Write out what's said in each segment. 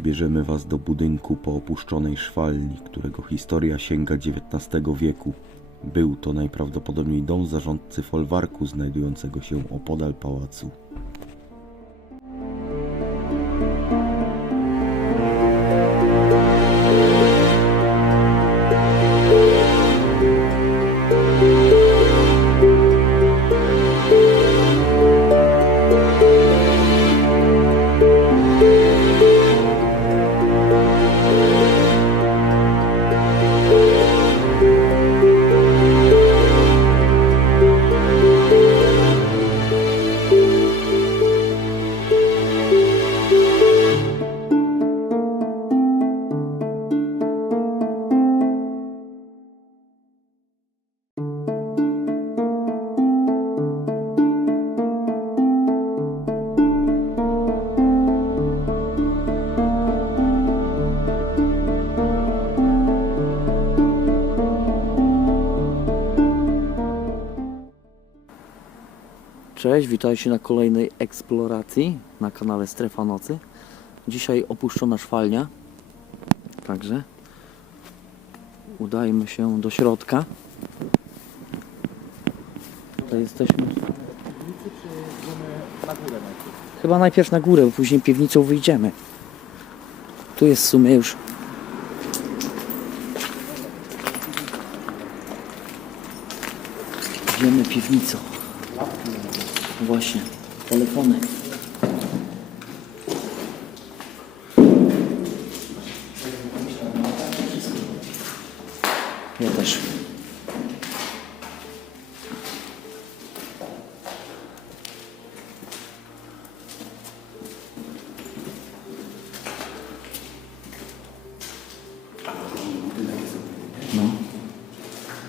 Zabierzemy Was do budynku po opuszczonej szwalni, którego historia sięga XIX wieku. Był to najprawdopodobniej dom zarządcy folwarku znajdującego się opodal pałacu. Cześć, witajcie na kolejnej eksploracji na kanale Strefa Nocy. Dzisiaj opuszczona szwalnia, także udajmy się do środka. Tutaj jesteśmy. Chyba najpierw na górę, bo później piwnicą wyjdziemy. Tu jest w sumie już Idziemy piwnicą. Właśnie, telefony. Ja też. No.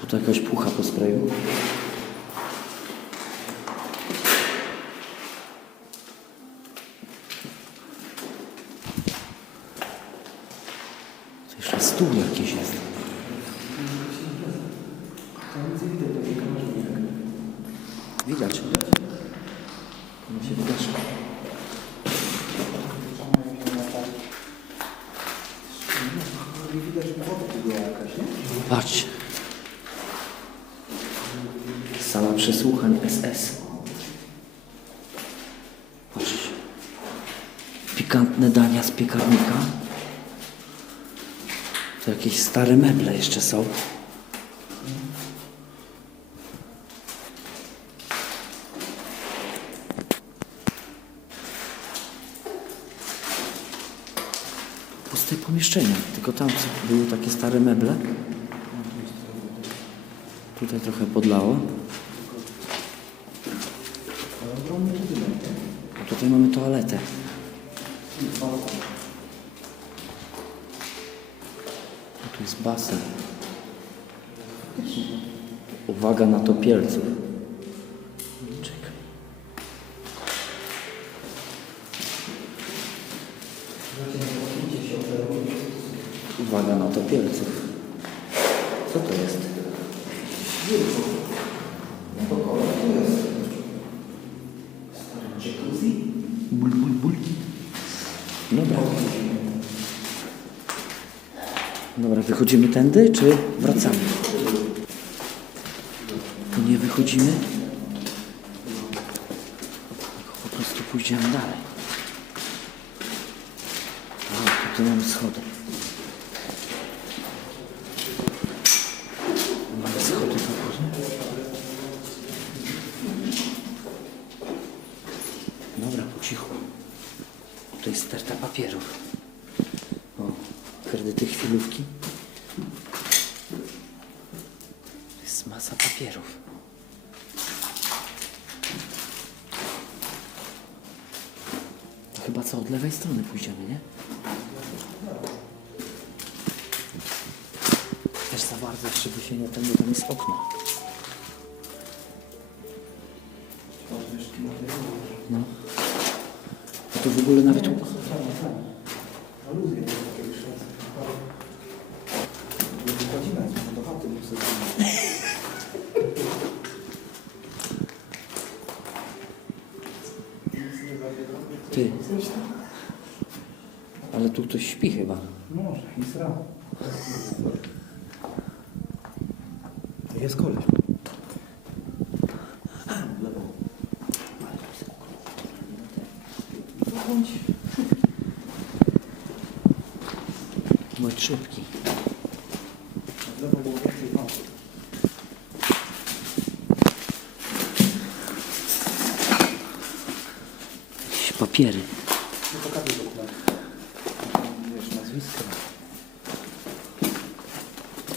Tutaj jakaś pucha po sprayu. To jeszcze stół jakiś jest. Widać. Ono się wygasza. Patrz. Sala przesłuchań SS. Patrz. Pikantne dania z piekarnika. To jakieś stare meble jeszcze są. Tylko tam były takie stare meble. Tutaj trochę podlało. A tutaj mamy toaletę. A tu jest basen. Uwaga na topielców. Uwaga na topielców. Co to jest? Bul, bul, bul. Dobra. Dobra, wychodzimy tędy, czy wracamy? Tu nie wychodzimy? Tylko po prostu pójdziemy dalej. A, tutaj mamy schody. Mamy schody na górze. Dobra, po cichu. To jest sterta papierów. O, kredyty chwilówki. Jest masa papierów. To chyba co, od lewej strony pójdziemy, nie? Też za bardzo jeszcze by się nie ten, tam jest okno. No. A to w ogóle nawet... Ty. Ale tu ktoś śpi chyba. Może, jest koleś. Bądź szybki. W lewo było więcej wąsów. Jakieś papiery.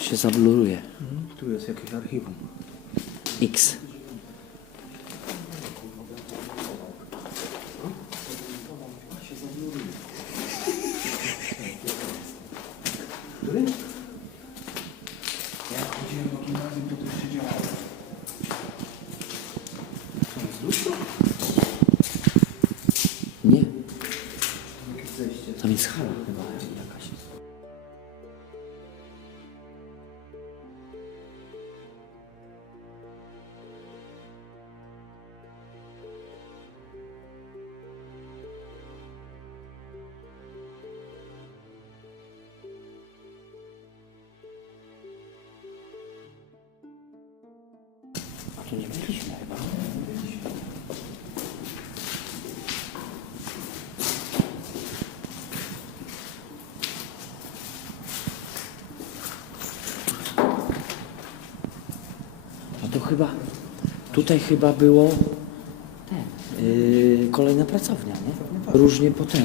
Się zabluruje. Tu jest jakieś archiwum. X. Który? Jak chodziłem do gimnazjum, to to jeszcze działało. To jest lustro? Nie, Jakieś zejście. tam jest hala chyba jakaś. A tu nie byliśmy chyba. A to chyba, tutaj chyba było yy, kolejna pracownia, nie? Różnie potem.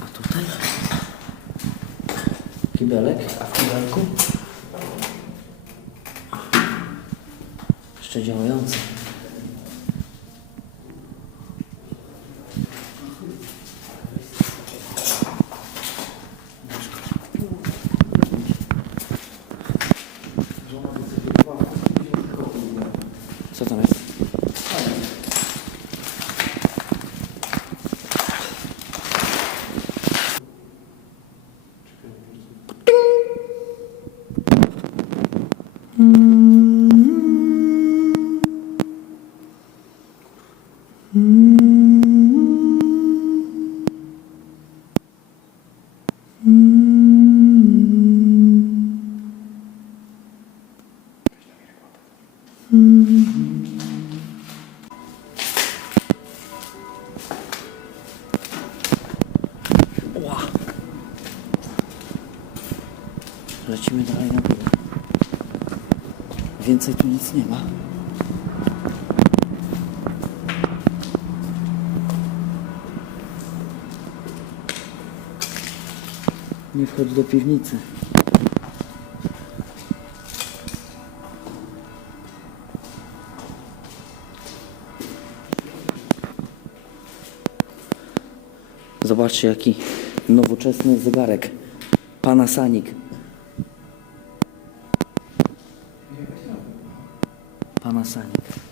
A tutaj kibelek, a w kibelku jeszcze działający. Co tam jest? Ła. Lecimy dalej na górę. Więcej tu nic nie ma. Nie wchodź do piwnicy. Zobaczcie jaki nowoczesny zegarek. Panasonic. Panasonic. Tutaj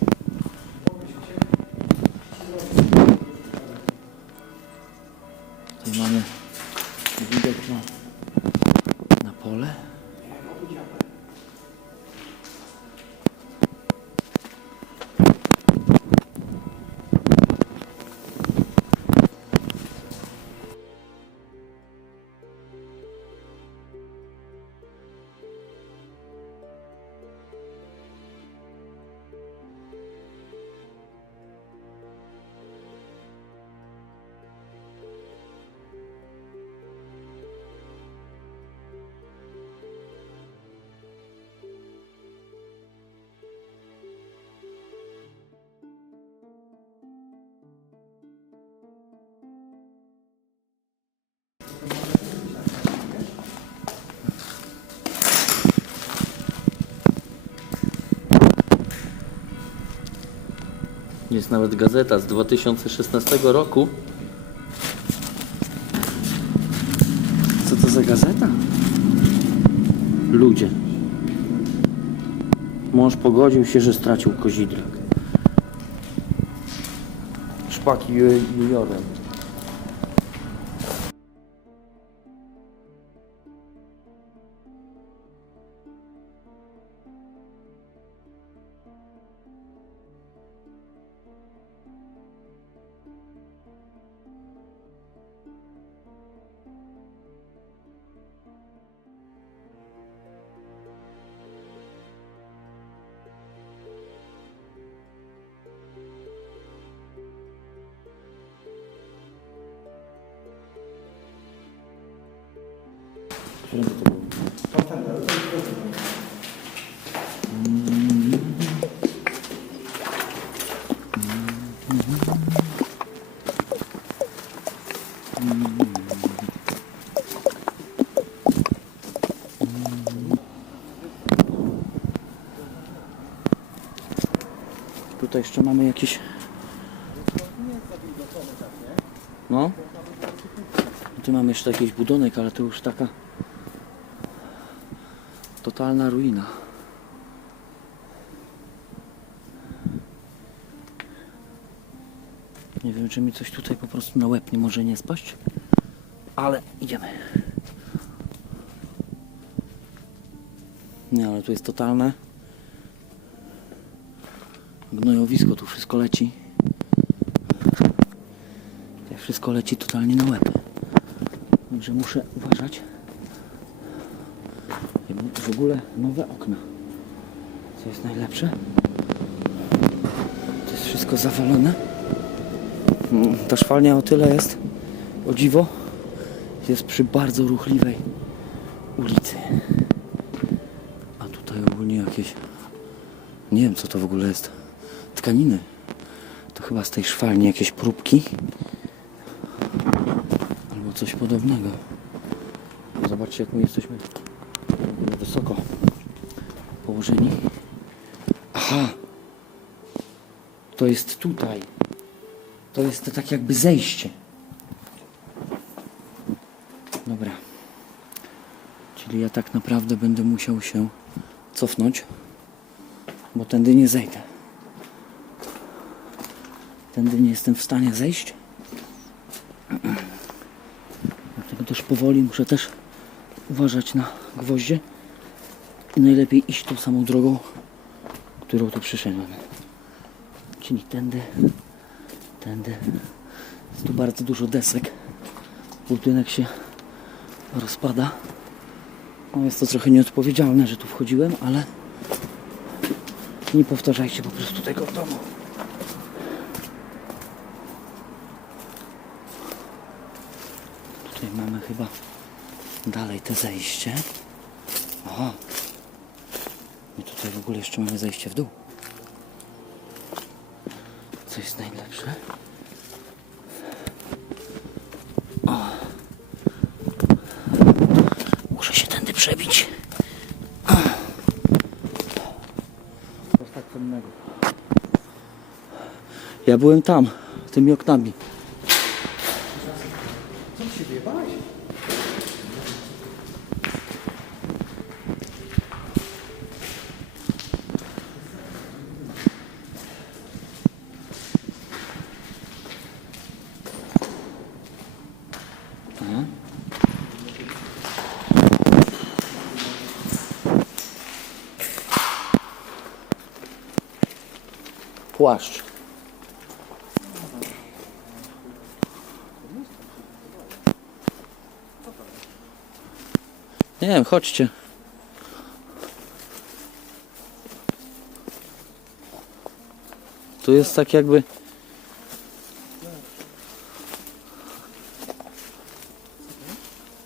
Jest nawet gazeta z 2016 roku. Co to za gazeta? Ludzie. Mąż pogodził się, że stracił kozidrak. Szpaki ju- juniorem. Którędy to było? Tutaj jeszcze mamy jakiś... No. Tu mamy jeszcze jakiś budonek, ale to już taka... Totalna ruina. Nie wiem, czy mi coś tutaj po prostu na łeb nie może nie spaść. Ale idziemy. Nie, ale tu jest totalne gnojowisko, tu wszystko leci. Wszystko leci totalnie na łeb. Także muszę uważać. W ogóle nowe okna. Co jest najlepsze? To jest wszystko zawalone. Mm, Ta szwalnia o tyle jest, o dziwo, jest przy bardzo ruchliwej ulicy. A tutaj ogólnie jakieś, nie wiem co to w ogóle jest, tkaniny. To chyba z tej szwalni jakieś próbki. Albo coś podobnego. Zobaczcie jak my jesteśmy wysoko położeni. Aha! To jest tutaj. To jest to tak jakby zejście. Dobra. Czyli ja tak naprawdę będę musiał się cofnąć, bo tędy nie zejdę. Tędy nie jestem w stanie zejść. Dlatego też powoli muszę też uważać na gwoździe. Najlepiej iść tą samą drogą, którą tu przyszedłem. Czyli tędy, tędy. Jest tu bardzo dużo desek. Budynek się rozpada. No jest to trochę nieodpowiedzialne, że tu wchodziłem, ale nie powtarzajcie po prostu tego w domu. Tutaj mamy chyba dalej te zejście. I tutaj w ogóle jeszcze mamy zejście w dół. Co jest najlepsze? O. Muszę się tędy przebić. Coś tak cennego. Ja byłem tam, tymi oknami. Płaszcz. Nie wiem, chodźcie. Tu jest tak jakby...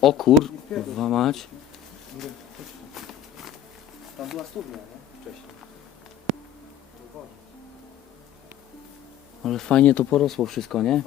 O kur... Kurwa mać. Tam była nie? Ale fajnie to porosło wszystko, nie?